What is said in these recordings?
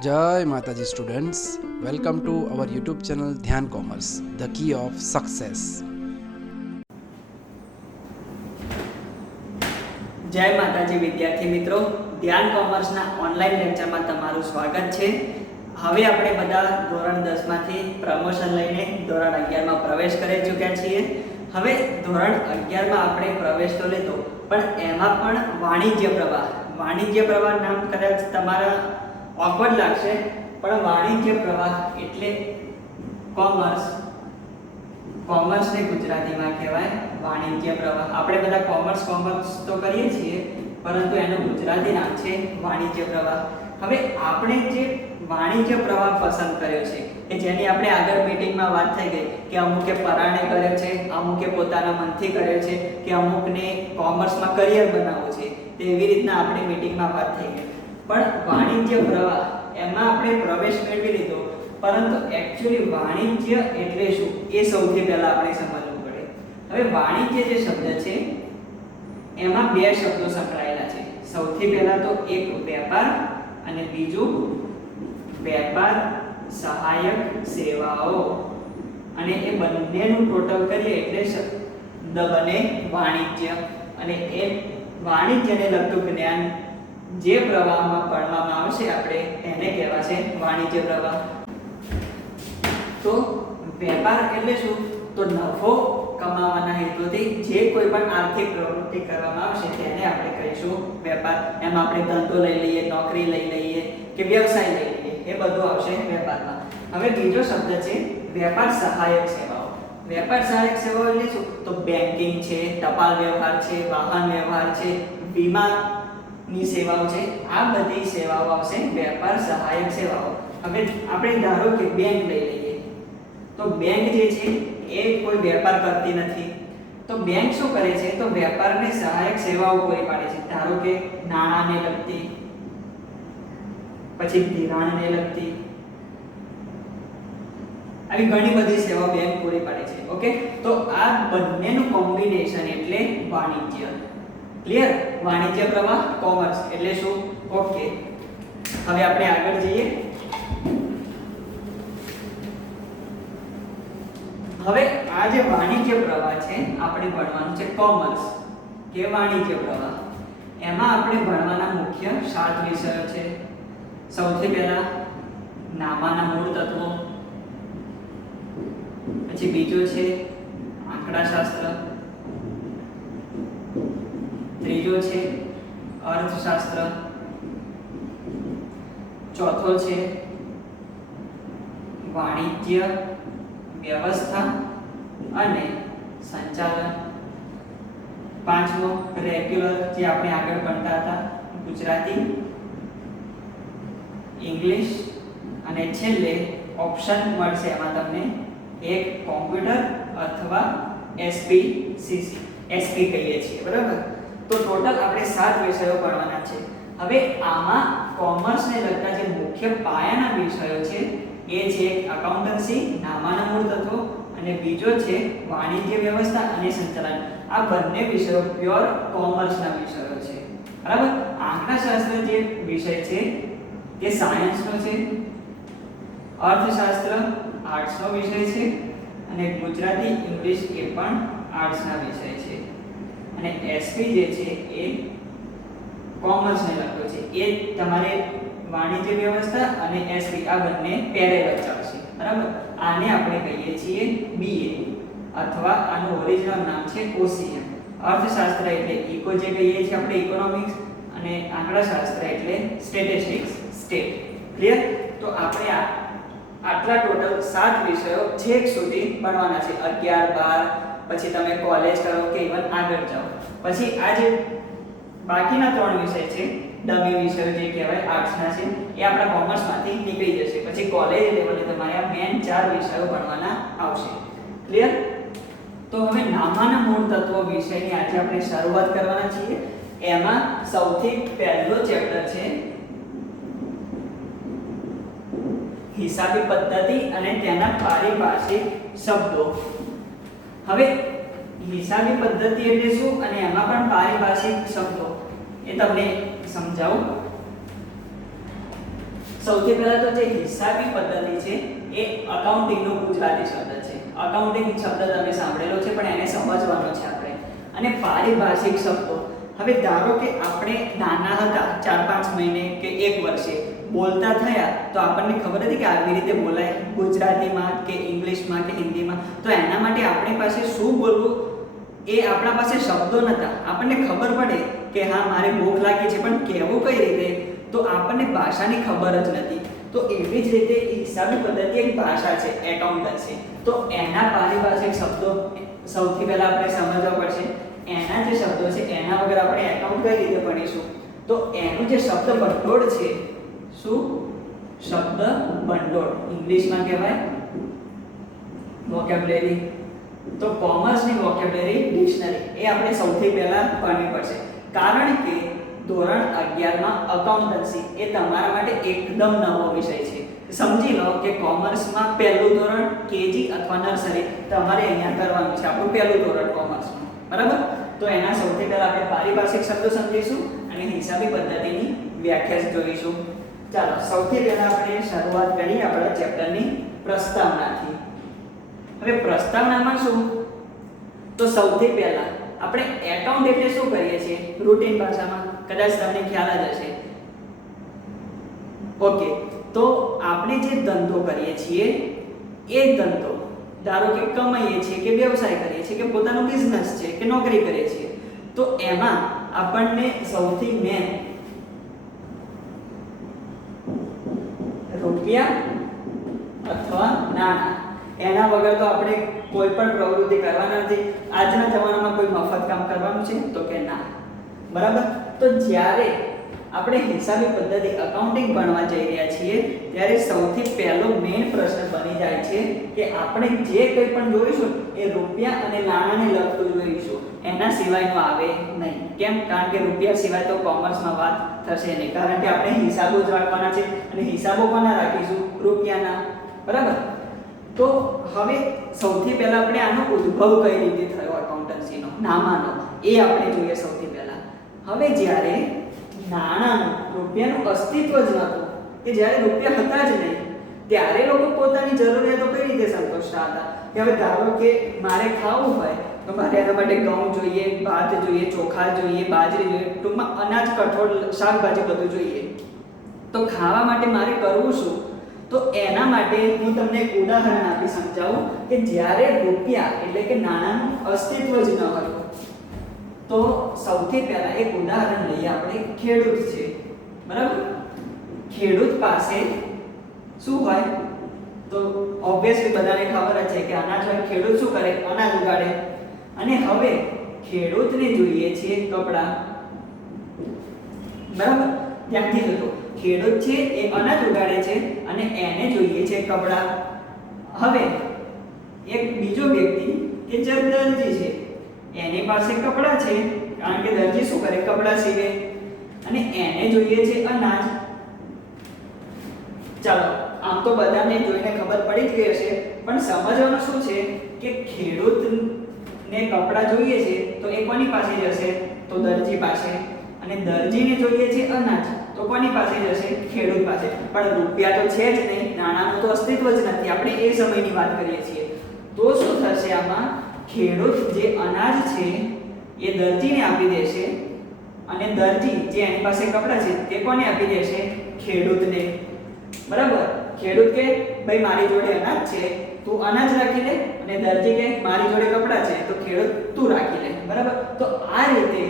જય Mataji students, welcome to our YouTube channel Dhyan commerce, the key of success. જય માતાજી વિદ્યાર્થી મિત્રો, ધ્યાન કોમર્સના ઓનલાઈન લેક્ચરમાં તમારું સ્વાગત છે. હવે આપણે બધા ધોરણ 10 માંથી પ્રમોશન લઈને ધોરણ 11 માં પ્રવેશ કરી ચૂક્યા છીએ. હવે ધોરણ 11 માં આપણે પ્રવેશ તો લીધો, પણ એમાં પણ વાણિજ્ય પ્રવાહ નામ કદાચ તમારા ઓકવર્ડ લાગશે, પણ વાણિજ્ય પ્રવાહ એટલે કોમર્સને ગુજરાતીમાં કહેવાય વાણિજ્ય પ્રવાહ. આપણે બધા કોમર્સ તો કરીએ છીએ, પરંતુ એનું ગુજરાતી નામ છે વાણિજ્ય પ્રવાહ. હવે આપણે જે વાણિજ્ય પ્રવાહ પસંદ કર્યો છે કે જેની આપણે આગળ મીટિંગમાં વાત થઈ ગઈ કે અમુકે પરાણે કર્યો છે, અમુકે પોતાના મનથી કર્યો છે, કે અમુકને કોમર્સમાં કરિયર બનાવવું છે, તેવી રીતના આપણે મીટિંગમાં વાત થઈ ગઈ. પણ વાણિજ્ય પ્રવાહ એમાં આપણે પ્રવેશ મેળવી લીધો, પરંતુ એક્ચ્યુઅલી વાણિજ્ય એટલે શું એ સૌથી પહેલા આપણે સમજવું પડે. હવે વાણિજ્ય જે શબ્દ છે એમાં બે શબ્દો સંકળાયેલા છે. સૌથી પહેલા તો એક વેપાર અને બીજું વેપાર સહાયક સેવાઓ, અને એ બંનેનું ટોટલ કરીએ એટલે શબ્દ બને વાણિજ્ય. અને એ વાણિજ્યને લગતું જ્ઞાન જે પ્રવાહમાં ભણવામાં આવશે આપણે એને કહેવાશે વાણિજ્ય પ્રવાહ. તો વેપાર એટલે શું? તો નફો કમાવાના હેતુથી જે કોઈ પણ આર્થિક પ્રવૃત્તિ કરવામાં આવશે તેને આપણે કહીશું વેપાર. એમાં આપણે ધંધો લઈ લઈએ, નોકરી લઈ લઈએ કે વ્યવસાય લઈ લઈએ, એ બધું આવશે વેપારમાં. હવે બીજો શબ્દ છે વેપાર સહાયક સેવાઓ. વેપાર સહાયક સેવાઓ એટલે શું? તો બેન્કિંગ છે, ટપાલ વ્યવહાર છે, વાહન વ્યવહાર છે, વીમા ની સેવાઓ છે. આ બધી સેવાઓ આવશે વેપાર સહાયક સેવાઓ. હવે આપણે ધારો કે બેંક લઈ લઈએ, તો બેંક જે છે એ કોઈ વેપાર કરતી નથી. તો બેંક શું કરે છે? તો વેપારને સહાયક સેવાઓ પૂરી પાડે છે. ધારો કે નાણાંને લગતી, પછી ધિરાણને લગતી, આવી ઘણી બધી સેવાઓ બેંક પૂરી પાડે છે. ઓકે, તો આ બંનેનું કોમ્બિનેશન એટલે વાણિજ્ય. ક્લિયર? વાણિજ્ય પ્રવાહ કોમર્સ એટલે શું? ઓકે, હવે આપણે આગળ જઈએ. હવે આ જે વાણિજ્ય પ્રવાહ છે આપણે ભણવાનું છે કોમર્સ કે વાણિજ્ય પ્રવાહ. એમાં આપણે ભણવાના મુખ્ય 7 વિષયો છે. સૌથી પહેલા નામાના મૂળ તત્વો, પછી બીજો છે આંકડાશાસ્ત્ર, ત્રીજો છે અર્થશાસ્ત્ર, ચોથો છે વાણિજ્ય વ્યવસ્થા અને સંચાલન, પાંચમો રેગ્યુલર જે આપણે આગળ ભણતા હતા ગુજરાતી, ઇંગ્લિશ, અને છેલ્લે ઓપ્શન મળશે એમાં તમને એક કોમ્પ્યુટર અથવા એસપી કહીએ છીએ, બરાબર? તો ટોટલ આપણે 7 વિષયો ભણવાના છે. હવે આમાં કોમર્સને લગતા જે મુખ્ય પાયાના વિષયો છે એ છે એકાઉન્ટન્સી, નામાના મૂળ તત્વો, અને બીજો છે વાણિજ્ય વ્યવસ્થા અને સંચાલન. આ બંને વિષયો પ્યોર કોમર્સના વિષયો છે, બરાબર? આંકડાશાસ્ત્ર જે વિષય છે તે સાયન્સનો છે, અર્થશાસ્ત્ર આર્ટ્સનો વિષય છે, અને ગુજરાતી, ઇંગ્લિશ એ પણ આર્ટ્સના વિષય છે, અને એસપી જે છે એ કોમર્સને લગતો છે. એ તમારે વાણિજ્ય વ્યવસ્થા અને એસપી આ બંને પેરેલલ ચાલશે, બરાબર? આને આપણે કહીએ છીએ બીએ, અથવા આનું ઓરિજિનલ નામ છે ઓસીએમ. અર્થશાસ્ત્ર એટલે ઇકો જે કહીએ છીએ આપણે ઇકોનોમિક્સ, અને આંકડાશાસ્ત્ર એટલે સ્ટેટિસ્ટિક્સ, સ્ટેટ. ક્લિયર? તો આપણે આટલા ટોટલ 7 વિષયો છેક સુધી ભણવાના છે. 11, 12, પછી તમે કોલેજ કરો કે ઇવન આગળ જાઓ. પછી આ જે બાકીના 3 વિષય છે ડમી વિષયો જે કહેવાય આર્ટ્સના છે, એ આપણા કોમર્સમાંથી નીકળી જશે. પછી કોલેજ લેવલે તમારે આ મેન 4 વિષયો ભણવાના આવશે. ક્લિયર? તો હવે નામાના મૂળ તત્વો વિષયની આજે આપણે શરૂઆત કરવાના છીએ. એમાં સૌથી પહેલો ચેપ્ટર છે હિસાબી પદ્ધતિ અને તેના પારિભાષિક શબ્દો. હવે હિસાબી પદ્ધતિ એટલે શું અને એમાં પણ પારિભાષિક શબ્દો એ તમને સમજાવું. સૌથી પહેલા તો જે હિસાબી પદ્ધતિ છે એ અકાઉન્ટિંગનો ગુજરાતી શબ્દ છે. અકાઉન્ટિંગ શબ્દ તમે સાંભળેલો છે પણ એને સમજવાનો છે આપણે. અને પારિભાષિક શબ્દો, હવે ધારો કે આપણે નાના હતા 4-5 મહિને કે 1 વર્ષે બોલતા થયા તો આપણને ખબર હતી કે આવી રીતે બોલાય ગુજરાતીમાં કે ઇંગ્લિશમાં કે હિન્દીમાં, તો એના માટે આપણી પાસે શું બોલવું એ આપણા પાસે શબ્દો નહોતા. આપણને ખબર પડે કે હા મારે ભૂખ લાગી છે પણ કહેવું કઈ રીતે, તો આપણને ભાષાની ખબર જ નથી. તો એવી જ રીતે હિસાબી પદ્ધતિ એક ભાષા છે, એકાઉન્ટન્સી. તો એના પારિભાષિક શબ્દો સૌથી પહેલા આપણે સમજવા પડશે. એના જે શબ્દો છે એના વગર આપણે એકાઉન્ટ કઈ રીતે ભણીશું? તો એનું જે શબ્દ ભંડોળ છે, શું શબ્દ ભંડોળ ઇંગ્લિશમાં કહેવાય વોકેબ્યુલરી. તો કોમર્સની વોકેબ્યુલરી ડિક્શનરી એ આપણે સૌથી પહેલા ભણવી પડશે. કારણ કે ધોરણ 11 માં અકાઉન્ટન્સી એ તમારા માટે એકદમ નવો વિષય છે. સમજી લો કે કોમર્સમાં પહેલું ધોરણ કેજી અથવા નર્સરી તમારે અહીંયા કરવાનું છે, આપણું પહેલું ધોરણ કોમર્સનું, બરાબર? તો એના સૌથી પહેલા આપણે પારિભાષિક શબ્દો સમજીશું અને હિસાબી પદ્ધતિની વ્યાખ્યા જોઈશું. ચાલો સૌથી પહેલા આપણે શરૂઆત કરીએ આપણા ચેપ્ટરની પ્રસ્તાવનાથી. હવે પ્રસ્તાવનામાં શું? તો સૌથી પહેલા આપણે એકાઉન્ટ એટલે શું કરીએ છીએ રૂટીન ભાષામાં, કદાચ તમને ખ્યાલ જ હશે. ઓકે, તો આપણે જે ધંધો કરીએ છીએ એ ધંધો, ધારો કે કમાઈએ છીએ કે વ્યવસાય કરીએ છીએ કે પોતાનો બિઝનેસ છે કે નોકરી કરીએ છીએ, તો એમાં આપણને સૌથી મેન રૂપિયા અથવા નાણાં, એના વગર તો આપણે કોઈ પણ પ્રવૃત્તિ કરવાના નથી. આજના જમાનામાં કોઈ મફત કામ કરવાનું છે તો કે ના, બરાબર? તો જ્યારે આપણે હિસાબી પદ્ધતિ અકાઉન્ટિંગ ભણવા જઈ રહ્યા છીએ ત્યારે સૌથી પહેલો મેઇન પ્રશ્ન બની જાય છે કે આપણે જે કંઈ પણ જોઈશું એ રૂપિયા અને નાણાંને લગતું જોઈશું, એના સિવાયનું આવે નહીં. કેમ? કારણ કે રૂપિયા સિવાય તો કોમર્સમાં વાત થશે નહીં, કારણ કે આપણે હિસાબો જ રાખવાના છે અને હિસાબો કોના રાખીશું? રૂપિયાના, બરાબર? તો હવે સૌથી પહેલા આપણે આનો ઉદ્ભવ કઈ રીતે થયો અકાઉન્ટન્સીનો, નામાનો, એ આપણે જોઈએ સૌથી પહેલા. હવે જ્યારે નાણાંનું, રૂપિયાનું અસ્તિત્વ જ નહોતું, કે જ્યારે રૂપિયા હતા જ નહીં ત્યારે લોકો પોતાની જરૂરિયાતો કઈ રીતે સંતોષતા હતા? કે હવે ધારો કે મારે ખાવું હોય તો મારે એના માટે ઘઉં જોઈએ, ભાત જોઈએ, ચોખા જોઈએ, બાજરી જોઈએ, ટૂંકમાં અનાજ, કઠોળ, શાકભાજી બધું જોઈએ. તો ખાવા માટે મારે કરવું શું? તો એના માટે હું તમને એક ઉદાહરણ આપી સમજાવું કે જ્યારે રૂપિયા એટલે કે નાણાંનું અસ્તિત્વ જ ન હતું, તો સૌથી પહેલા એક ઉદાહરણ લઈએ આપણે. ખેડૂત છે, બરાબર? ખેડૂત પાસે શું હોય? તો ઓબ્વિયસલી બધાને ખબર જ છે કે અનાજ હોય. ખેડૂત શું કરે? અનાજ ઉગાડે. અને હવે ખેડૂતને જોઈએ છે કપડાં, બરાબર? ત્યાંથી જતો ખેડૂત છે એ અનાજ ઉગાડે છે અને એને જોઈએ છે કપડાં. હવે એક બીજો વ્યક્તિ કે જે દરજી છે એની પાસે કપડાં છે, કારણ કે દરજી શું કરે? કપડાં સીવે. અને એને જોઈએ છે અનાજ. ચાલો આમ તો બધાને જોઈને ખબર પડી જ ગઈ હશે, પણ સમજવાનું શું છે કે ખેડૂતને કપડાં જોઈએ છે તો એ કોની પાસે જશે? તો દરજી પાસે. અને દરજીને જોઈએ છે અનાજ તો કોની પાસે જશે? ખેડૂત પાસે. પણ રૂપિયા તો છે જ નહીં, નાણાંનું તો અસ્તિત્વ જ નથી, આપણે એ સમયની વાત કરીએ છીએ. તો શું થશે આમાં? ખેડૂત જે અનાજ છે એ દરજીને આપી દેશે અને દરજી જે એની પાસે કપડાં છે તે કોને આપી દેશે? ખેડૂતને, બરાબર? ખેડૂત કે ભાઈ મારી જોડે અનાજ છે, તું અનાજ રાખી લે, અને દરજી કે મારી જોડે કપડાં છે તો ખેડૂત તું રાખી લે, બરાબર? તો આ રીતે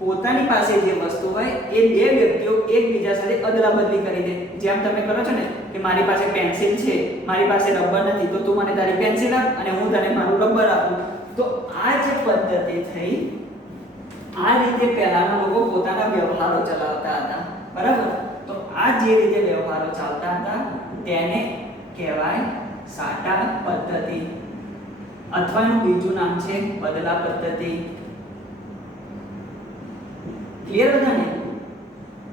પોતાની પાસે જે વસ્તુ હોય એ બે વ્યક્તિઓ એકબીજા સાથે અદલા બદલી કરી દે. જેમ તમે કરો છો ને કે મારી પાસે પેન્સિલ છે, મારી પાસે રબર નથી, તો તું મને તારી પેન્સિલ આપ અને હું તને મારું રબર આપું. તો આ જે પદ્ધતિ થઈ, આ રીતે પહેલાના લોકો પોતાના વ્યવહારો ચલાવતા હતા, બરાબર? તો આ જે રીતે વ્યવહારો ચાલતા હતા તેને કહેવાય સાટા પદ્ધતિ, અથવા એનું બીજું નામ છે બદલા પદ્ધતિ. ક્લિયર બધાને?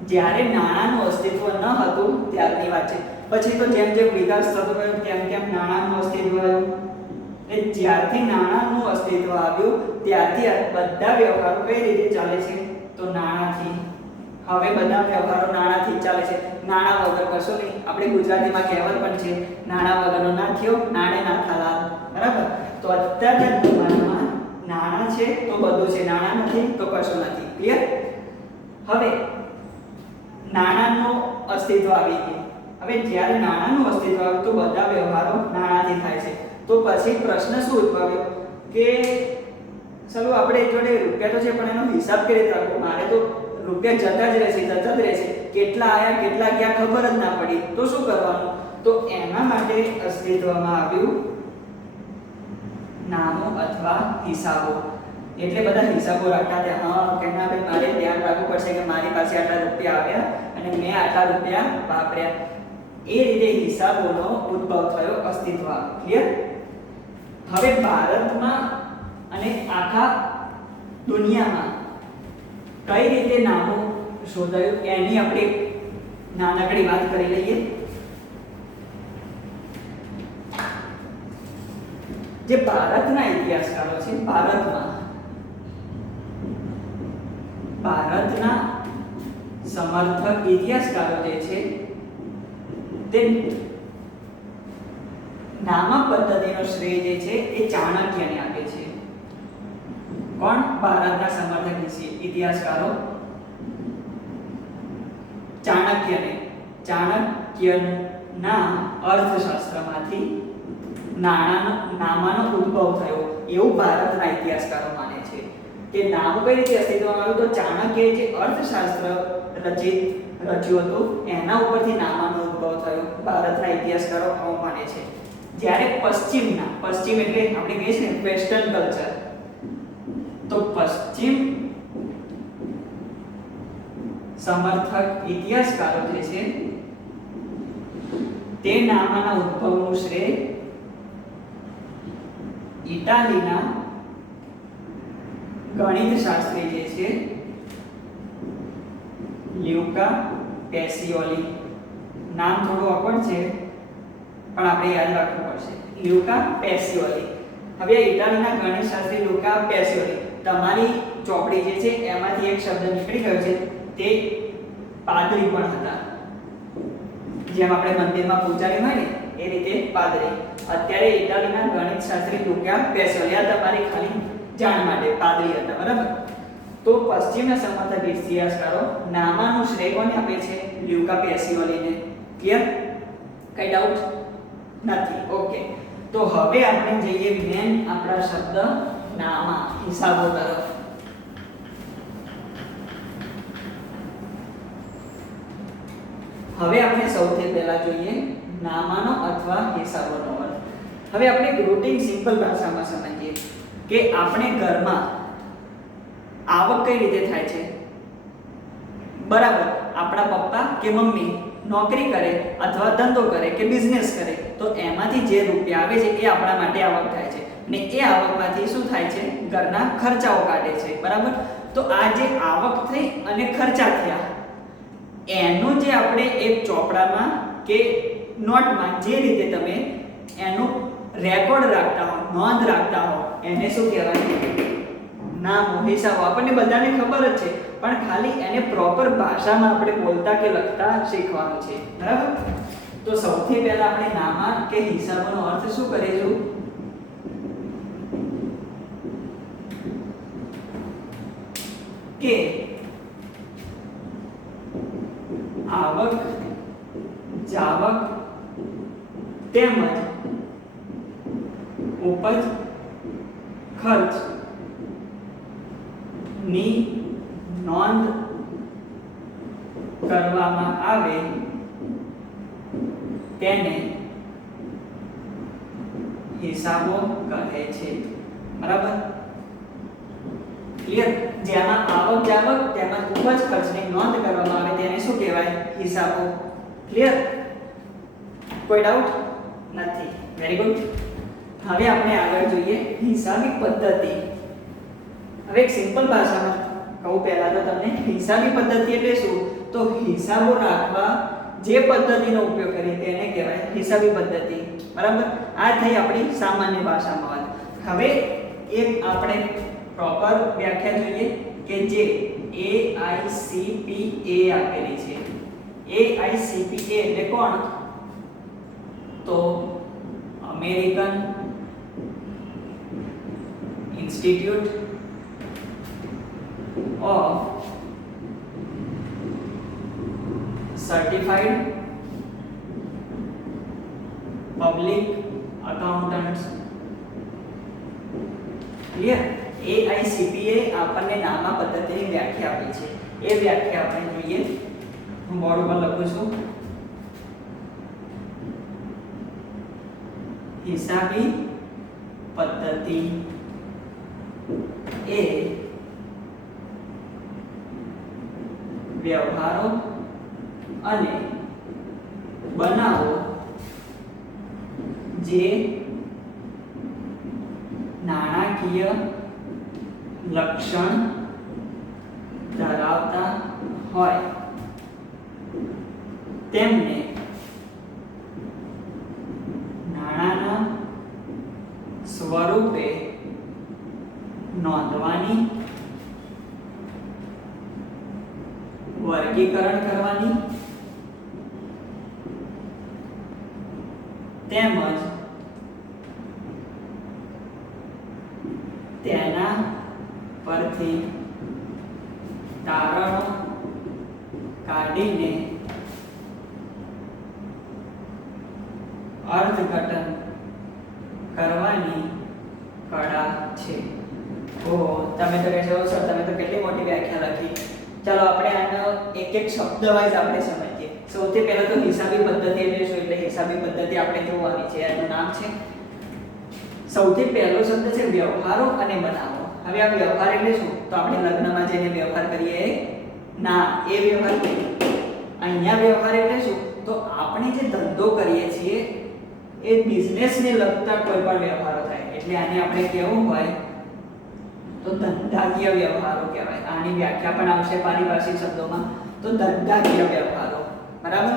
જ્યારે નાણાંનું અસ્તિત્વ ન હતું ત્યારની વાત છે. પછી તો જેમ જેમ વિકાસ થતો ગયો તેમ તેમ નાણાંનું અસ્તિત્વ આવ્યું. એટલે જ્યારથી નાણાંનું અસ્તિત્વ આવ્યું ત્યારથી બધા વ્યવહારો કઈ રીતે ચાલે છે? તો નાણાંથી. હવે બધા વ્યવહારો નાણાંથી ચાલે છે. નાણાં વગર કશું નહીં. આપણે ગુજરાતીમાં કહેવત પણ છે, નાણાં વગરનો ના થયો નાણે ના થાલા. બરાબર? તો અત્યારના જમાનામાં નાણાં છે તો બધું છે, નાણાં નથી તો કશું નથી. ક્લિયર? હવે નાણાંનું અસ્તિત્વ આવી ગયું. હવે જ્યારે નાણાંનું અસ્તિત્વ આવ્યું તો બધા વ્યવહારો નાણાંથી થાય છે. તો પછી પ્રશ્ન શું ઉદ્ભવ્યો કે ચલો આપણે જોડે રૂપિયા તો છે પણ એનો હિસાબ કેવી રીતે રાખવો? મારે તો રૂપિયા જતા જ રહેશે, કેટલા આયા કેટલા ગયા ખબર જ ના પડી, તો શું કરવાનું? તો એના માટે અસ્તિત્વમાં આવ્યું નામો અથવા હિસાબો. એટલે બધા હિસાબો રાખતા હતા. હા કે ના ભાઈ મારે ધ્યાન રાખવું પડશે કે મારી પાસે આટલા રૂપિયા આવ્યા અને મેં આટલા રૂપિયા વાપર્યા. એ રીતે હિસાબોનો ઉદ્ભવ થયો, અસ્તિત્વ. ક્લિયર? હવે ભારતમાં અને આખા દુનિયામાં કઈ રીતે નામો શોધાયું એની આપણે નાનકડી વાત કરી લઈએ. જે ભારતના ઇતિહાસકારો છે, ભારતના સમર્થક ઇતિહાસકારો જે છે તે નામા પદ્ધતિનો શ્રેય જે છે એ ચાણક્યને આપે છે. કોણ? ભારતના સમર્થક ઇતિહાસકારો ચાણક્યના અર્થશાસ્ત્રમાંથી નામાનો ઉદ્ભવ થયો એવું ભારતના ઇતિહાસકારો માને છે. કે નામ કઈ રીતે અસ્તિત્વમાં આવ્યું? તો ચાણક્યએ જે અર્થશાસ્ત્ર રચ્યું હતું એના ઉપરથી નામાનો ઉદ્ભવ થયો. ભારતના ઇતિહાસકારો આવું માને છે. જ્યારે પશ્ચિમ એટલે આપણે કહીએ છીએ ને વેસ્ટર્ન કલ્ચર, તો પશ્ચિમ સમર્થક ઇતિહાસકારો જે છે તે નામાના ઉદ્ભવનું શ્રેય ઇટાલીના ગણિતશાસ્ત્રી જે છે લ્યુકા પેસિયોલી. નામ થોડું અપડ છે પણ આપણે યાદ રાખવું પડશે. લ્યુકા પેસિયોલી. હવે ઇટાલીના ગણિતશાસ્ત્રી લ્યુકા પેસિયોલી, તમારી ચોપડી જે છે એમાંથી એક શબ્દ નીકળી ગયો છે, તે પાદરી પણ હતા. જેમ આપણે મંદિરમાં પૂજારી હોય ને એ રીતે પાદરી. અત્યારે ઇટાલીના ગણિતશાસ્ત્રી લ્યુકા પેસિયોલી, આ તમારી ખાલી જાણ માટે પાદરી હતા. બરાબર? તો પશ્ચિમના સમર્થક ઇતિહાસકારો નામાનું શ્રેય કોને આપે છે? લ્યુકા પેસિયોલીને. ક્લિયર? કઈ ડાઉટ નથી? ઓકે. તો હવે આપણે જઈએ મેન આપણા શબ્દ નામા, હિસાબો તરફ. હવે આપણે સૌથી પહેલા જોઈએ નામાનો અથવા હિસાબોનો અર્થ. હવે આપણે રૂટીન સિમ્પલ ભાષામાં સમજીએ કે આપણે ઘરમાં આવક કઈ રીતે થાય છે. બરાબર? આપણા પપ્પા કે મમ્મી નોકરી કરે અથવા ધંધો કરે કે બિઝનેસ કરે તો એમાંથી જે રૂપિયા આવે છે એ આપણા માટે આવક થાય છે ને એ આવકમાંથી શું થાય છે? ઘરના ખર્ચાઓ કાઢે છે. બરાબર? તો આ જે આવક થઈ અને ખર્ચા થયા એનું જે આપણે એક ચોપડામાં કે નોટમાં જે રીતે તમે એનું રેકોર્ડ રાખતા હો, નોંધ રાખતા હો, એને શું કહેવાય? નામો, હિસાબો. આપણને બધાને ખબર જ છે પણ ખાલી એને પ્રોપર ભાષામાં આપણે બોલતા કે લખતા શીખવાનું છે. બરાબર? તો સૌથી પહેલા આપણે નામા કે હિસાબોનો અર્થ શું કરીશું? કે આવક, જાવક તેમજ ઉપજ ખર્ચ ની નોંધ કરવામાં આવે તેને હિસાબો કહે છે. બરાબર? ક્લિયર? જેમાં આવક જાવક તેમજ ઉપજ ખર્ચની નોંધ કરવામાં આવે તેને શું કહેવાય? હિસાબો. ક્લિયર? કોઈ ડાઉટ નથી? Very good. હવે આપણે આગળ જોઈએ હિસાબી પદ્ધતિ. હવે એક સિમ્પલ ભાષામાં કહું પહેલા તો તમને, હિસાબી પદ્ધતિ એટલે શું? તો હિસાબો રાખવા જે પદ્ધતિનો ઉપયોગ કરીએ તેને કહેવાય હિસાબી પદ્ધતિ. બરાબર? આ થઈ આપણી સામાન્ય ભાષામાં વાત. હવે એક આપણે પ્રોપર વ્યાખ્યા જોઈએ કે જે AICPA આપેલી છે. AICPA એટલે કોણ? તો American institute of certified public accountants. Clear? AICPA આપણને નામા પદ્ધતિની વ્યાખ્યા આપી છે. એ વ્યાખ્યા આપણે જોઈએ. હું બોર્ડ ઉપર લખું છું. હિસાબી પદ્ધતિ એ વ્યવહારો અને બનાવો જે નાણાકીય લક્ષણ ધરાવતા હોય તેમને નાણાંના સ્વરૂપે નોંધવાની, વર્ગીકરણ કરવાની તેમજ તેના પરથી તારણો કાઢીને અર્થઘટન કરવાની કળા છે. તમે તો કહેશો સર તમે તો કેટલી મોટી વ્યાખ્યા લખી. ચાલો આપણે આનો એક એક શબ્દ વાઇઝ આપણે સમજીએ. સૌથી પહેલા તો હિસાબી પદ્ધતિ એટલે શું? એટલે હિસાબી પદ્ધતિ આપણે જોવાની છે. એનું નામ છે, સૌથી પહેલો શબ્દ છે વ્યવહારો અને બનાવો. હવે આ વ્યવહાર એટલે શું? તો આપણે લગ્નમાં જઈને વ્યવહાર કરીએ ના, એ વ્યવહાર નહીં. અહીંયા વ્યવહાર એટલે શું? તો આપણે જે ધંધો કરીએ છીએ એ બિઝનેસને લગતા કોઈ પણ વ્યવહારો થાય એટલે આને આપણે કેવું હોય તો ધંધાકીય વ્યવહારો કહેવાય. આની વ્યાખ્યા પણ આવશે પારિભાષિક શબ્દોમાં. તો ધંધાકીય વ્યવહારો, બરાબર.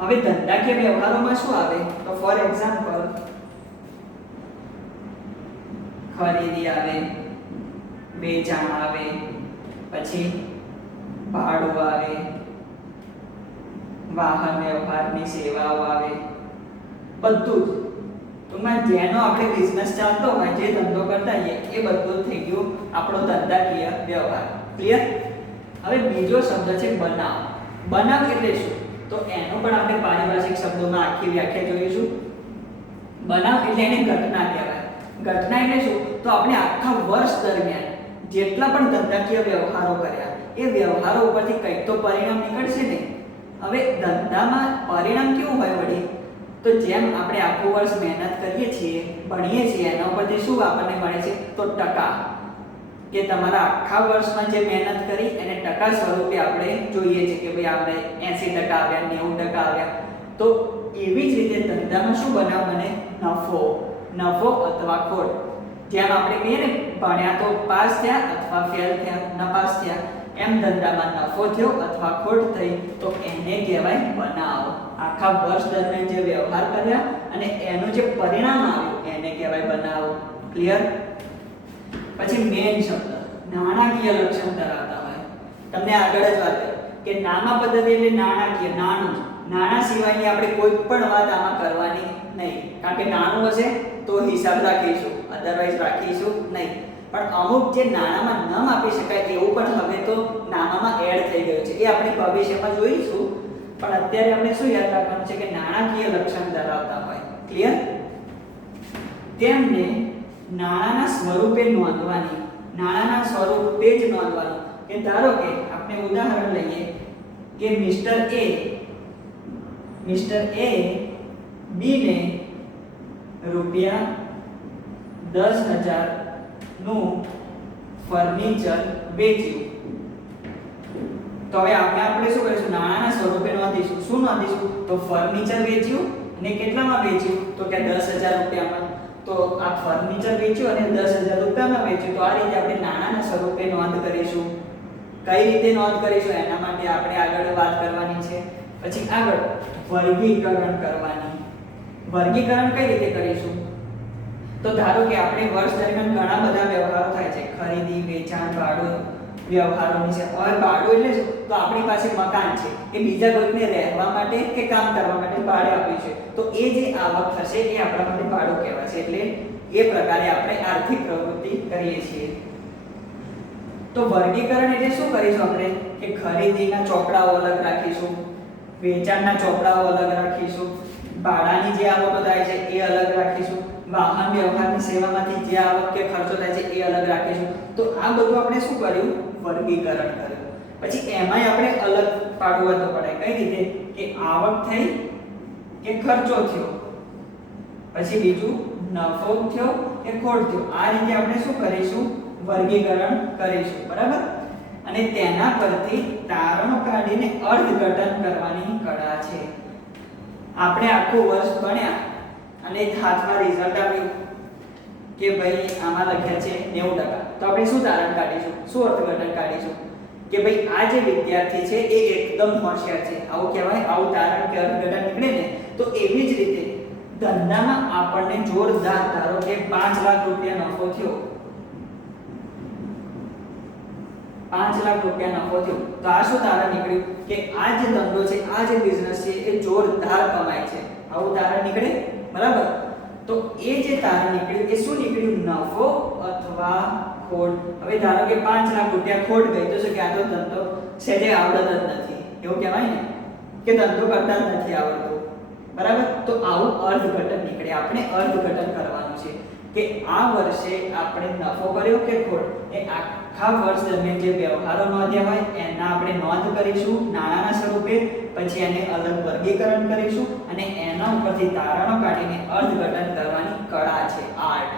હવે ધંધાકીય વ્યવહારોમાં શું આવે? તો ફોર એક્ઝામ્પલ ખરીદી આવે, વેચાણ આવે, પછી ભાડું આવે, વાહન વ્યવહારની સેવાઓ આવે, બધું જ. ટૂંકમાં જેનો આપણે બિઝનેસ ચાલતો હોય, જે ધંધો કરતા હોઈએ એ બધું જ થઈ ગયું આપણો ધંધાકીય વ્યવહાર. ક્લિયર? હવે બીજો શબ્દ છે બનાવ. બનાવ એટલે શું? તો એનું પણ આપણે પારિભાષિક શબ્દોમાં આખી વ્યાખ્યા જોઈશું. બનાવ એટલે એને ઘટના કહેવાય. ઘટના એટલે શું? તો આપણે આખા વર્ષ દરમિયાન જેટલા પણ ધંધાકીય વ્યવહારો કર્યા એ વ્યવહારો ઉપરથી કંઈક તો પરિણામ નીકળશે ને. હવે ધંધામાં પરિણામ કેવું હોય વળી? તો જેમ આપણે આખું વર્ષ મહેનત કરીએ છીએ, ભણીએ છીએ, એના ઉપરથી શું આપણને મળે છે? તો ટકા. કે તમારા આખા વર્ષમાં જે મહેનત કરી એને ટકા સ્વરૂપે આપણે જોઈએ છે કે ભાઈ આપણે 80% આવ્યા, 90% આવ્યા. તો એવી જ રીતે ધંધામાં શું બનાવ બને? નફો. નફો અથવા ખોટ. જેમ આપણે કહીએ ને ભણ્યા તો પાસ થયા અથવા ફેલ થયા, નપાસ થયા, એમ ધંધામાં નફો થયો અથવા ખોટ થઈ તો એને કહેવાય બનાવ. આખા વર્ષ દરમિયાન જે વ્યવહાર કર્યા અને એનું જે પરિણામ આવ્યું એને કહેવાય બનાવ. ક્લિયર? પછી મેઇન શબ્દ નાણાકીય લક્ષણ ધરાવતા હોય. તમને આગળ જ વાત કરી કે નામા પદ્ધતિ એટલે નાણાકીય, નાણું. નાણાં સિવાયની આપણે કોઈ પણ વાત આમાં કરવાની નહીં. કારણ કે નાણું હશે તો હિસાબ રાખીશું, અધરવાઇઝ રાખીશું નહીં. પણ અમુક જે નાણામાં નામ આપી શકાય એવું પણ હવે તો નામામાં એડ થઈ ગયું છે. એ આપણે ભવિષ્યમાં જોઈશું. પણ અત્યારે આપણે શું યાદ રાખવાનું છે કે નાણાકીય લક્ષણ ધરાવતા હોય. ક્લિયર? તેમને નાણાંના સ્વરૂપે નોંધવાની. નાણાંના સ્વરૂપે જ નોંધવાનું. કે ધારો કે આપણે ઉદાહરણ લઈએ કે મિસ્ટર એ બી ને રૂપિયા 10,000 નું ફર્નિચર વેચ્યું. તો હવે આપણે શું કરીશું? નાણાંના સ્વરૂપે નોંધીશું. શું નોંધીશું? તો ફર્નિચર વેચ્યું અને કેટલામાં વેચ્યું? તો કે 10,000 રૂપિયામાં. તો આ ફર્નિચર વેચ્યું અને 10,000 રૂપિયામાં વેચ્યું. તો આ રીતે આપણે નાણાંના સ્વરૂપે નોંધ કરીશું. કઈ રીતે નોંધ કરીશું એના માટે આપણે આગળ વાત કરવાની છે. પછી આગળ વર્ગીકરણ કરવાની. વર્ગીકરણ કઈ રીતે કરીશું? તો ધારો કે આપણે વર્ષ દરમિયાન ઘણા બધા વ્યવહારો થાય છે, ખરીદી, વેચાણ, ભાડું વ્યવહારોની છે. હવે ભાડું એટલે શું? તો આપણી પાસે મકાન છે, એ બીજા કોઈને રહેવા માટે કે કામ કરવા માટે ભાડે આપ્યું છે, તો એ જે આવક થશે એ આપણા માટે ભાડું કહેવાશે. એટલે એ પ્રકારે આપણે આર્થિક પ્રવૃત્તિ કરીએ છીએ. તો વર્ગીકરણ એટલે શું કરીશું આપણે કે ખરીદીના ચોપડાઓ અલગ રાખીશું, વેચાણના ચોપડાઓ અલગ રાખીશું, ભાડાની જે આવકો થાય છે એ અલગ રાખીશું, વાહન વ્યવહારની સેવામાંથી જે આવક કે ખર્ચો થાય છે એ અલગ રાખીશું. તો આ બધું આપણે શું કર્યું? વર્ગીકરણ કર્યું. પછી એમાંય આપણે અલગ પાડવું તો પડે. કઈ રીતે? કે આવક થઈ કે ખર્ચો થયો, પછી બીજું નફો થયો કે ખોટ થયો. આ રીતે આપણે શું કરીશું? વર્ગીકરણ કરીશું. બરાબર? અને તેના પરથી તારણો કાઢીને અર્થઘટન કરવાની કળા છે. આપણે આખું વર્ષ ભણ્યા અને હાથમાં રિઝલ્ટ આવ્યું કે ભાઈ આમાં લખ્યા છે 90%, તો આપણે શું તારણ કાઢીશું? શું અર્થઘટન કાઢીશું? કે ભાઈ આ જે વિદ્યાર્થી છે એ એકદમ હોશિયાર છે, આવું કહેવાય. આવું તારણ કે અર્થઘટન નીકળે ને તો એવી જ રીતે ધંધામાં આપણને જોરદાર, ધારો કે 5 લાખ રૂપિયા નફો થયો, 5 લાખ રૂપિયા નફો થયો, તો આ શું તારણ નીકળ્યું? કે આ જે ધંધો છે, આ જે બિઝનેસ છે એ જોરદાર કમાય છે. આવું તારણ નીકળે. બરાબર? તો એ જે તારણ નીકળ્યું એ શું નીકળ્યું? નફો અથવા ખોટ. હવે ધારો કે 5 લાખ રૂપિયા ખોટ ગઈ, તો શું કે આ તો ધંધો છે જે આવડત જ નથી, એવું કહેવાય ને કે ધંધો કરતા જ નથી આવડતું. બરાબર? તો આવું અર્થઘટન નીકળે. આપણે અર્થઘટન કરવાનું છે કે આ વર્ષે આપણે નફો કર્યો કે ખોટ, એ આખા વર્ષ દરમિયાન જે વ્યવહારો નોંધ્યા હોય એના આપણે નોંધ કરીશું નાણાના સ્વરૂપે. પછી એને અલગ વર્ગીકરણ કરીશું અને એના ઉપરથી તારણો કાઢીને અર્થઘટન કરવાની કળા છે, આર્ટ.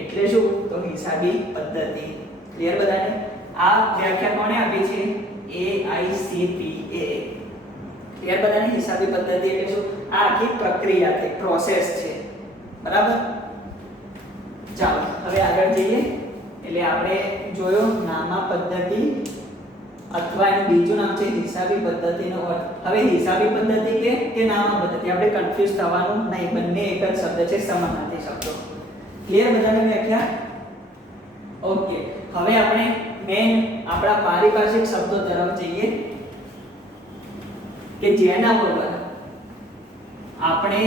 એટલે શું? તો હિસાબી પદ્ધતિ. ક્લિયર બધાને? આ વ્યાખ્યા કોણે આપી છે? AICPA. ક્લિયર બધાને? હિસાબી પદ્ધતિ એટલે શું? આ આખી પ્રક્રિયા છે, પ્રોસેસ છે. બરાબર? ચાલો હવે આગળ જઈએ. એટલે આપણે જોયો નામા પદ્ધતિ અથવા એનું બીજું નામ છે હિસાબી પદ્ધતિનો અર્થ. હવે હિસાબી પદ્ધતિ કે નામા પદ્ધતિ આપણે કન્ફ્યુઝ થવાનું નહીં, બંને એક જ શબ્દ છે, સમાનાર્થી શબ્દો. ક્લિયર બધાને વ્યાખ્યા? ઓકે. હવે આપણે મેન આપણા પારિભાષિક શબ્દો તરફ જઈએ કે જેના વગર આપણે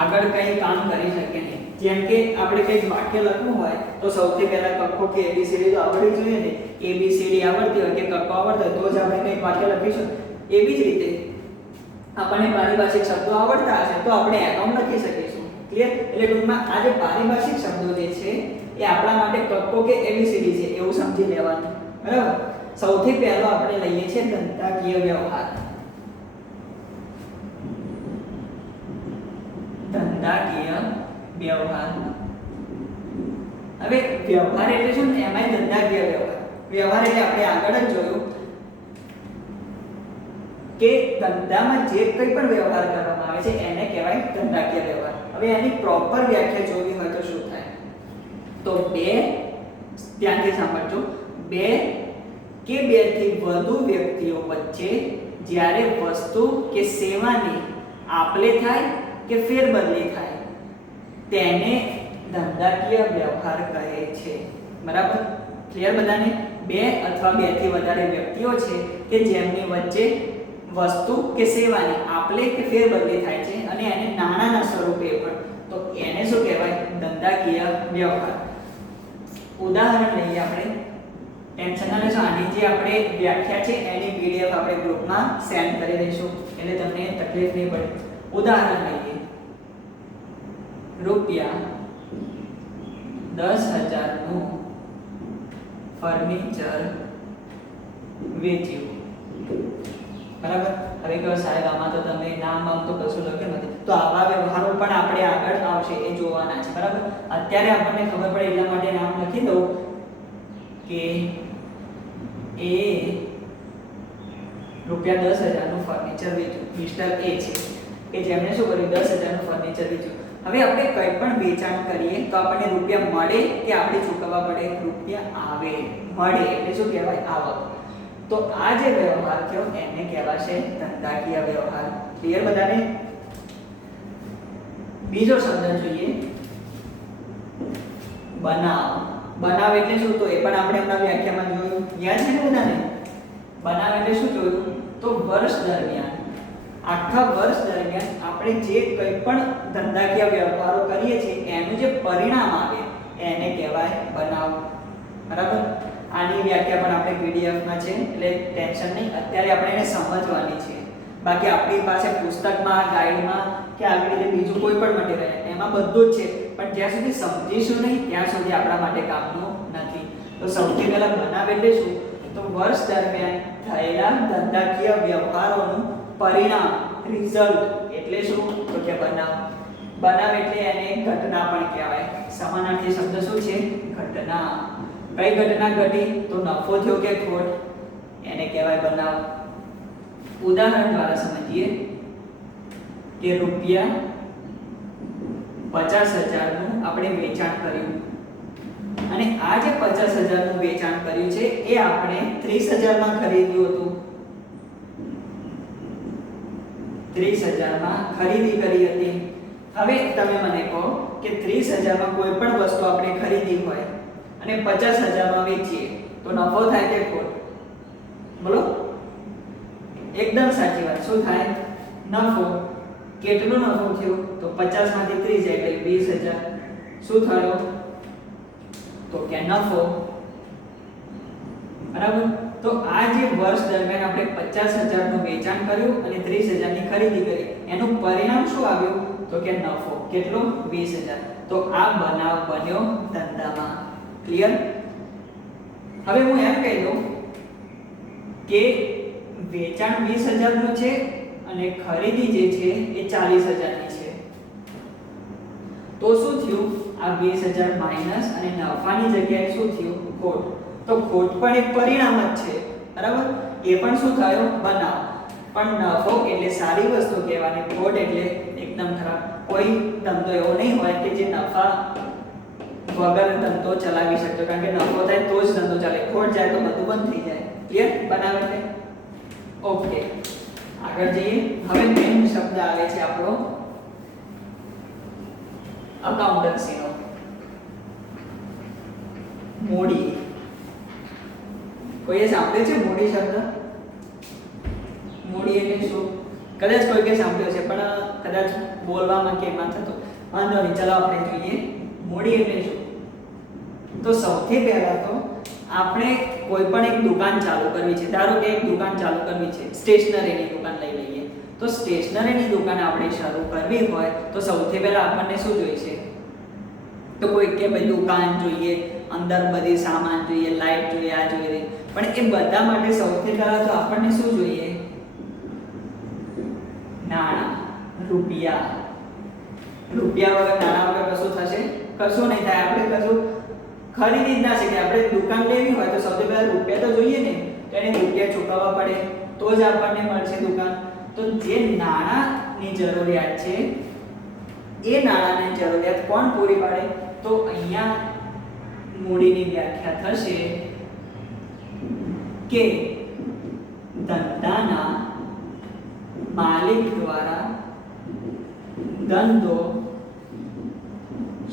આગળ કઈ કામ કરી શકીએ નહીં. જેમ કે આપણે કંઈક વાક્ય લખવું હોય તો સૌથી પહેલા કક્કો કે ABCD તો આવડવી જોઈએ ને. ABCD આવડતી હોય કે કક્કો આવડતો હોય તો જ આપણે કંઈક વાક્ય લખીશું. એવી જ રીતે આપણને પારિભાષિક શબ્દો આવડતા હશે તો આપણે એકાઉન્ટ લખી શકીશું. ક્લિયર? એટલે ટૂંકમાં આ જે પારિભાષિક શબ્દો જે છે એ આપણા માટે કક્કો કે ABCD છે એવું સમજી લેવાનું. બરાબર? સૌથી પહેલો આપણે લઈએ છીએ ધંધાકીય વ્યવહાર. ધંધાકીય વ્યવહાર. હવે વ્યવહાર એટલે શું? એમાંય ધંધાકીય વ્યવહાર. વ્યવહાર એટલે આપણે આગળ જ જોયું કે ધંધામાં જે કંઈ પણ વ્યવહાર કરવામાં આવે છે એને કહેવાય ધંધાકીય વ્યવહાર. હવે એની પ્રોપર વ્યાખ્યા જોવી હોય તો શું થાય? તો બે, ધ્યાનથી સાંભળજો, બે કે બેથી વધુ વ્યક્તિઓ વચ્ચે જ્યારે વસ્તુ કે સેવાની આપલે થાય કે ફેરબદલી થાય તેને ધંધાકીય વ્યવહાર કહે છે. બરાબર? ક્લિયર બધાને? બે અથવા બેથી વધારે વ્યક્તિઓ છે કે જેમની વચ્ચે વસ્તુ કે સેવાની આપલે કે ફેરબદલી થાય છે અને એને નાણાના સ્વરૂપે પણ, તો એને શું કહેવાય? ધંધાકીય વ્યવહાર. ઉદાહરણ લઈએ આપણે. ટેન્શન ના લેશો, આની જે આપણે વ્યાખ્યા છે એની PDF આપણે ગ્રુપમાં સેન્ડ કરી દઈશું એટલે તમને તકલીફ નહીં પડે. ઉદાહરણ લઈએ. ₹10,000 નું ફર્નિચર વેચ્યું. બરાબર? હવે કહો સાહેબ આમાં તો તમે નામ તો કશું લખ્યું નથી. તો આવા વ્યવહારો પણ આપણે આગળ આવશે એ જોવાના છે. બરાબર? અત્યારે આપણને ખબર પડે એટલા માટે નામ લખી દઉં કે એ ₹10,000 નું ફર્નિચર વેચ્યું. મિસ્ટર A છે કે જેમણે શું કર્યું? 10,000 નું ફર્નિચર વેચ્યું. હવે આપણે કંઈ પણ વેચાણ કરીએ તો આપણને રૂપિયા મળે કે આપણે ચૂકવવા પડે? રૂપિયા આવે. મળે એટલે શું કહેવાય? આવક. તો આ જે વ્યવહાર થયો એને કહેવાશે ધંધાકીય વ્યવહાર. ક્લિયર બધાને? બીજો શબ્દ જોઈએ, બનાવ. બનાવ એટલે શું? તો એ પણ આપણે હમણાં વ્યાખ્યામાં જોયું, યાદ છે ને બધાને? બનાવ એટલે શું જોયું? તો વર્ષ દરમિયાન, આખા વર્ષ દરમિયાન આપણે જે કંઈ પણ ધંધાકીય વ્યવહારો કરીએ છીએ એનું જે પરિણામ આવે એને કહેવાય બનાવ. બરાબર? આની વ્યાખ્યા પણ આપણે PDF માં છે, એટલે ટેન્શન નહીં, અત્યારે આપણે એને સમજવાની છે. બાકી આપણી પાસે પુસ્તકમાં, ગાઈડમાં કે આવી રીતે બીજું કોઈ પણ મટીરીયલ એમાં બધું જ છે, પણ જ્યાં સુધી સમજીશું નહીં ત્યાં સુધી આપણા માટે કામનું નથી. તો સૌથી પહેલા બનાવ એટલે શું? તો વર્ષ દરમિયાન થયેલા ધંધાકીય વ્યવહારોનું પરિણામ, રિઝલ્ટ એટલે શું? તો કે બનાવ. બનાવ એટલે એને ઘટના પણ કહેવાય. સમાનાર્થી શબ્દ શું છે? ઘટના. કઈ ઘટના ઘટી? તો નફો થયો કે ખોટ, એને કહેવાય બનાવ. ઉદાહરણ દ્વારા સમજીએ કે રૂપિયા 50,000 નું આપણે વેચાણ કર્યું અને આ જે 50,000 નું વેચાણ કર્યું છે એ આપણે 30,000 માં ખરીદ્યું હતું. 30,000 માં ખરીદી કરી હતી. હવે તમે મને કહો કે 30,000 માં કોઈ પણ વસ્તુ આપણે ખરીદી હોય અને 50,000 માં વેચીએ તો નફો થાય કે ખોટ? બોલો. એકદમ સાચી વાત. શું થાય? નફો. કેટલો નફો થયો? તો 50 માંથી 30 જાય એટલે 20,000. શું થયો? તો કે નફો. બરાબર? તો આ જે વર્ષ દરમિયાન આપણે 50,000 નું વેચાણ કર્યું અને 30,000 ની ખરીદી કરી, એનું પરિણામ શું આવ્યું? તો કે નફો. કેટલો? 20,000. તો આ બનાવ બન્યો ધંધામાં. ક્લિયર? હવે હું એમ કહી દઉં કે વેચાણ 20,000 નું છે અને ખરીદી જે છે એ 40,000 ની છે. તો શું થયું? આ 20,000 માઈનસ અને નફાની જગ્યાએ શું થયું? ખોટ. તો ખોટ પણ એક પરિણામ જ છે. બરાબર? એ પણ શું થયો? બનાવ. પણ નફો એટલે સારી વસ્તુ કહેવાની, ખોટ એટલે એકદમ ખરાબ. કોઈ ધંધો એવો નહીં હોય કે જે નફા વગર ધંધો ચલાવી શકતો, કારણ કે નફો થાય તો જ ધંધો ચાલે, ખોટ જાય તો બધું બંધ થઈ જાય. ક્લિયર? બનાવ એટલે ઓકે. આગળ જઈએ. હવે મેઇન શબ્દ આવે છે આપણો અકાઉન્ટન્સીનો, મૂડી. કોઈએ સાંભળ્યો છે મૂડી શબ્દ? મૂડી એટલે શું? કદાચ કોઈ કે સાંભળ્યો છે પણ કદાચ બોલવામાં કે એમાં થતો વાંધો નહીં. ચાલો આપણે જોઈએ મૂડી એટલે શું. તો સૌથી પહેલા તો આપણે કોઈ પણ એક દુકાન ચાલુ કરવી છે. ધારો કે એક દુકાન ચાલુ કરવી છે, સ્ટેશનરીની દુકાન લઈ લઈએ. તો સ્ટેશનરીની દુકાન આપણે શરૂ કરવી હોય તો સૌથી પહેલા આપણને શું જોઈશે? તો કોઈ કે ભાઈ દુકાન જોઈએ, અંદર બધી સામાન જોઈએ, લાઈટ જોઈએ, આ જોઈએ, પણ એ બધા માટે સૌથી પહેલા તો આપણને શું જોઈએ? નાણાં, રૂપિયા. રૂપિયા વગર, નાણાં વગર કશું થશે? કશું નહીં થાય. આપણે કશું ખરીદી જ ના શકીએ. આપણે દુકાન લેવી હોય તો સૌથી પહેલા રૂપિયા તો જોઈએ ને, તો એને રૂપિયા ચૂકવવા પડે તો જ આપણને મળશે દુકાન. તો જે નાણાંની જરૂરિયાત છે એ નાણાંની જરૂરિયાત કોણ પૂરી પાડે? તો અહીંયા મૂડીની વ્યાખ્યા થશે કે ધંધાના માલિક દ્વારા ધંધો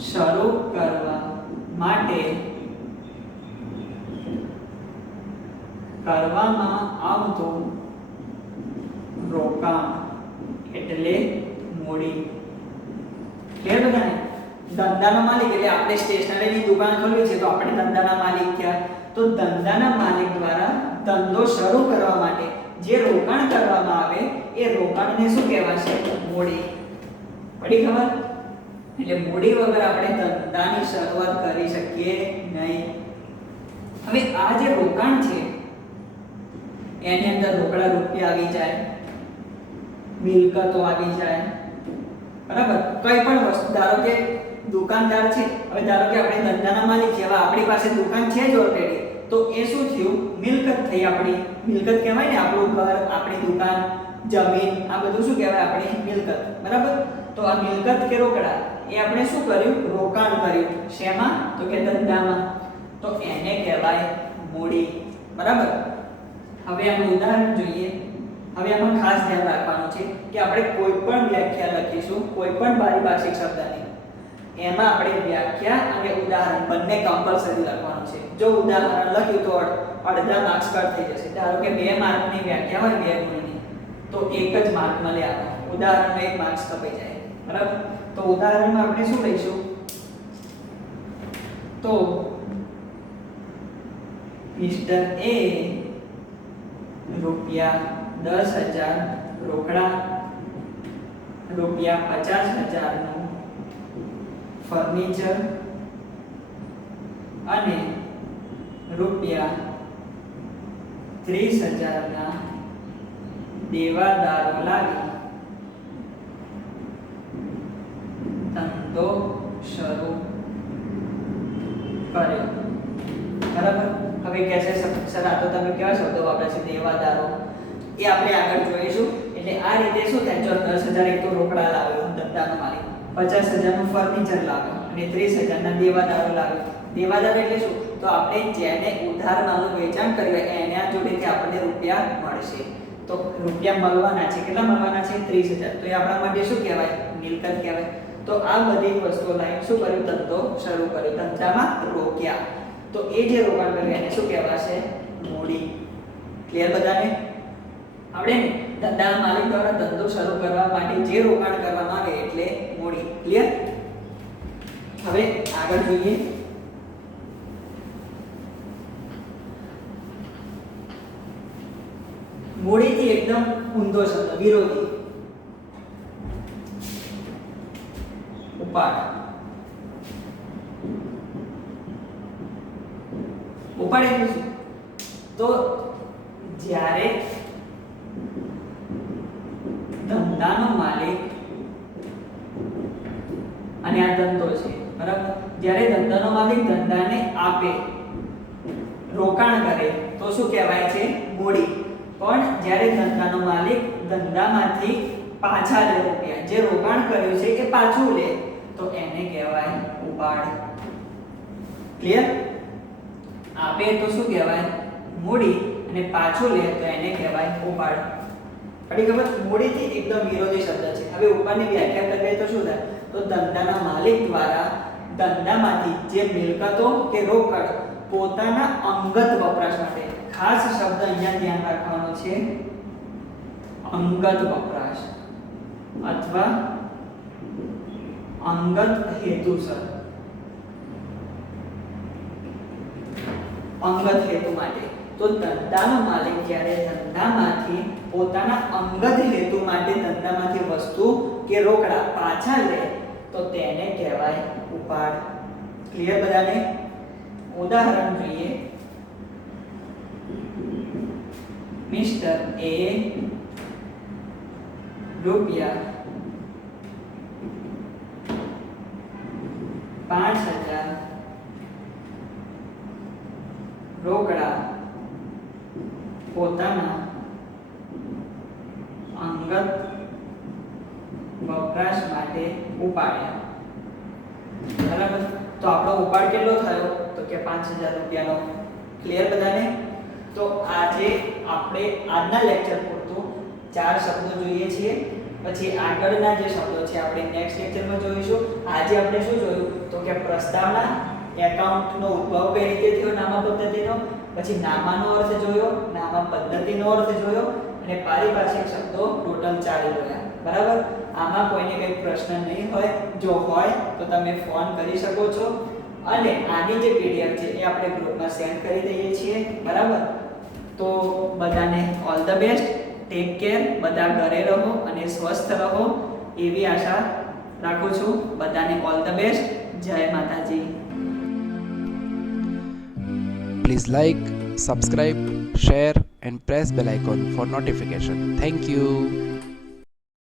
શરૂ કરવા માટે કરવામાં આવતું રોકાણ એટલે મૂડી. ક્લિયર બધાને? ધંધાનો માલિક એટલે આપણે સ્ટેશનરીની દુકાન ખોલવી છે તો આપણે ધંધાના માલિક થયા. તો ધંધાના માલિક દ્વારા ધંધો શરૂ કરવા માટે જે રોકાણ કરવામાં આવે એ રોકાણને શું કહેવાશે? મૂડી. પડી ખબર? એટલે મૂડી વગર આપણે ધંધાની શરૂઆત કરી શકીએ નહીં. હવે આ જે રોકાણ છે એની અંદર રોકડા રૂપિયા આવી જાય, મિલકતો આવી જાય. બરાબર? કઈ પણ વસ્તુ, ધારો કે દુકાનદાર છે, હવે ધારો કે આપણે ધંધાના માલિક છે, હવે આપણી પાસે દુકાન છે જ ઓલરેડી, તો એ શું થયું? મિલકત થઈ આપણી. મિલકત કહેવાય ને આપણું ઘર, આપણી દુકાન, જમીન, આ બધું શું કહેવાય? આપણી મિલકત. બરાબર? તો આ મિલકત કે રોકડા એ આપણે શું કર્યું? રોકાણ કર્યું. શેમાં? તો કે ધંધામાં. તો એને કહેવાય મૂડી. બરાબર? હવે આનું ઉદાહરણ જોઈએ. હવે આમાં ખાસ ધ્યાન રાખવાનું છે કે આપણે કોઈ પણ વ્યાખ્યા લખીશું, કોઈ પણ પારિભાષિક શબ્દની, એમાં આપણે વ્યાખ્યા અને ઉદાહરણ બંને કમ્પલસરી લખવાનું છે. જો ઉદાહરણ લખ્યું તો અડધા માર્ક્સ કટ થઈ જશે. ધારો કે 2 માર્કની વ્યાખ્યા હોય 2 ગુણની, તો 1 જ માર્ક મળે આપણે. ઉદાહરણમાં 1 માર્ક્સ કપાઈ જાય. બરાબર? તો ઉદાહરણમાં આપણે શું લઈશું? તો મિસ્ટર એ ₹10,000 રોકડા, ₹50,000 નું ફર્નિચર અને ₹30,000 ના દેવાદારો લાવી ધંધો શરૂ કર્યો. બરાબર? હવે કહેશે સર આ તો તમે કેવા શબ્દો વાપર્યા છે દેવાદારો, એ આપણે આગળ જોઈશું. એટલે આ રીતે શું થાય, જો 10,000 એક તો રોકડા લાવ્યો ધંધાનો માલિક, 50,000 નું ફર્નિચર લાવ્યો અને 30,000 ના દેવાદારો લાવ્યો. દેવાદાર એટલે શું? તો આપણે જેને ઉધાર માલનું વેચાણ કર્યું એના જોડેથી આપણને રૂપિયા મળશે. તો રૂપિયા મળવાના છે. કેટલા મળવાના છે? 30,000. તો એ આપણા માટે શું કહેવાય? મિલકત કહેવાય. તો આ બધી વસ્તુઓ લાઈન શું કર્યું? ધંધો શરૂ કર્યો, ધંધામાં રોક્યા. તો એ જે રોકાણ કર્યું એને શું કહેવાશે? મૂડી. ક્લિયર બધાને? આપણે ધંધાના માલિક દ્વારા ધંધો શરૂ કરવા માટે જે રોકાણ કરવામાં આવે એટલે મૂડી. ક્લિયર? હવે આગળ જોઈએ. મૂડીથી એકદમ ઊંધો શબ્દ, વિરોધી. ઉપાડ. ઉપાડ એટલે શું? તો જ્યારે ધંધાનો માલિક અને આ ધંધો છે, બરાબર? જ્યારે ધંધાનો માલિક ધંધાને આપે, રોકાણ કરે તો શું કહેવાય છે? મૂડી. પણ જ્યારે ધંધાનો માલિક ધંધામાંથી પાછા લે રૂપિયા, જે રોકાણ કર્યું છે એ પાછું લે, તો એને કહેવાય ઉપાડ. ક્લિયર? આપે તો શું કહેવાય? મૂડી, અને પાછું લે તો એને કહેવાય ઉપાડ. પડી ખબર? મૂડીથી એકદમ વિરોધી શબ્દ છે. હવે ઉપાડની વ્યાખ્યા કરીએ તો શું થાય? તો ધંધાના માલિક દ્વારા ધંધામાંથી જે મિલકતો કે રોકડ પોતાના અંગત વપરાશ માટે, ખાસ શબ્દ અહીંયા ધ્યાન રાખવાનો છે, અંગત વપરાશ અથવા અંગત હેતુસર, અંગત હેતુ માટે. તો ધંધાનો માલિક જ્યારે ધંધામાંથી પોતાના અંગત હેતુ માટે ધંધામાંથી વસ્તુ કે રોકડા પાછા લે તો તેને કહેવાય ઉપાડ. ક્લિયર બધાને? ઉદાહરણ જોઈએ. મિસ્ટર એ ₹5,000 રોકડા પોતાના અંગત વપરાશ માટે ઉપાડ્યા. બરાબર? તો આપણો ઉપાડ કેટલો થયો? તો કે ₹5,000 નો. ક્લિયર બધાને? તો આજે આપણે આજના લેક્ચર પૂરતું 4 શબ્દો જોઈએ છીએ. પછી આગળના જે શબ્દો છે આપણે નેક્સ્ટ લેક્ચરમાં જોઈશું. આજે આપણે શું જોયું? તો કે પ્રસ્તાવના, એકાઉન્ટનો ઉદ્ભવ કઈ રીતે થયો, નામા પદ્ધતિનો, પછી નામાનો અર્થ જોયો, નામા પદ્ધતિનો અર્થ જોયો, અને પારિભાષિક શબ્દો ટોટલ 4 જોયા. બરાબર? આમાં કોઈને કંઈ પ્રશ્ન નહીં હોય, જો હોય તો તમે ફોન કરી શકો છો, અને આની જે પીડીએફ છે એ આપણે ગ્રુપમાં સેન્ડ કરી દઈએ છીએ. બરાબર? તો બધાને all the best, take care, બધા ઘરે રહો અને સ્વસ્થ રહો એવી આશા રાખું છું. બધાને ઓલ ધ બેસ્ટ. જય માતાજી. Please like, subscribe, share and press bell icon for notification. Thank you.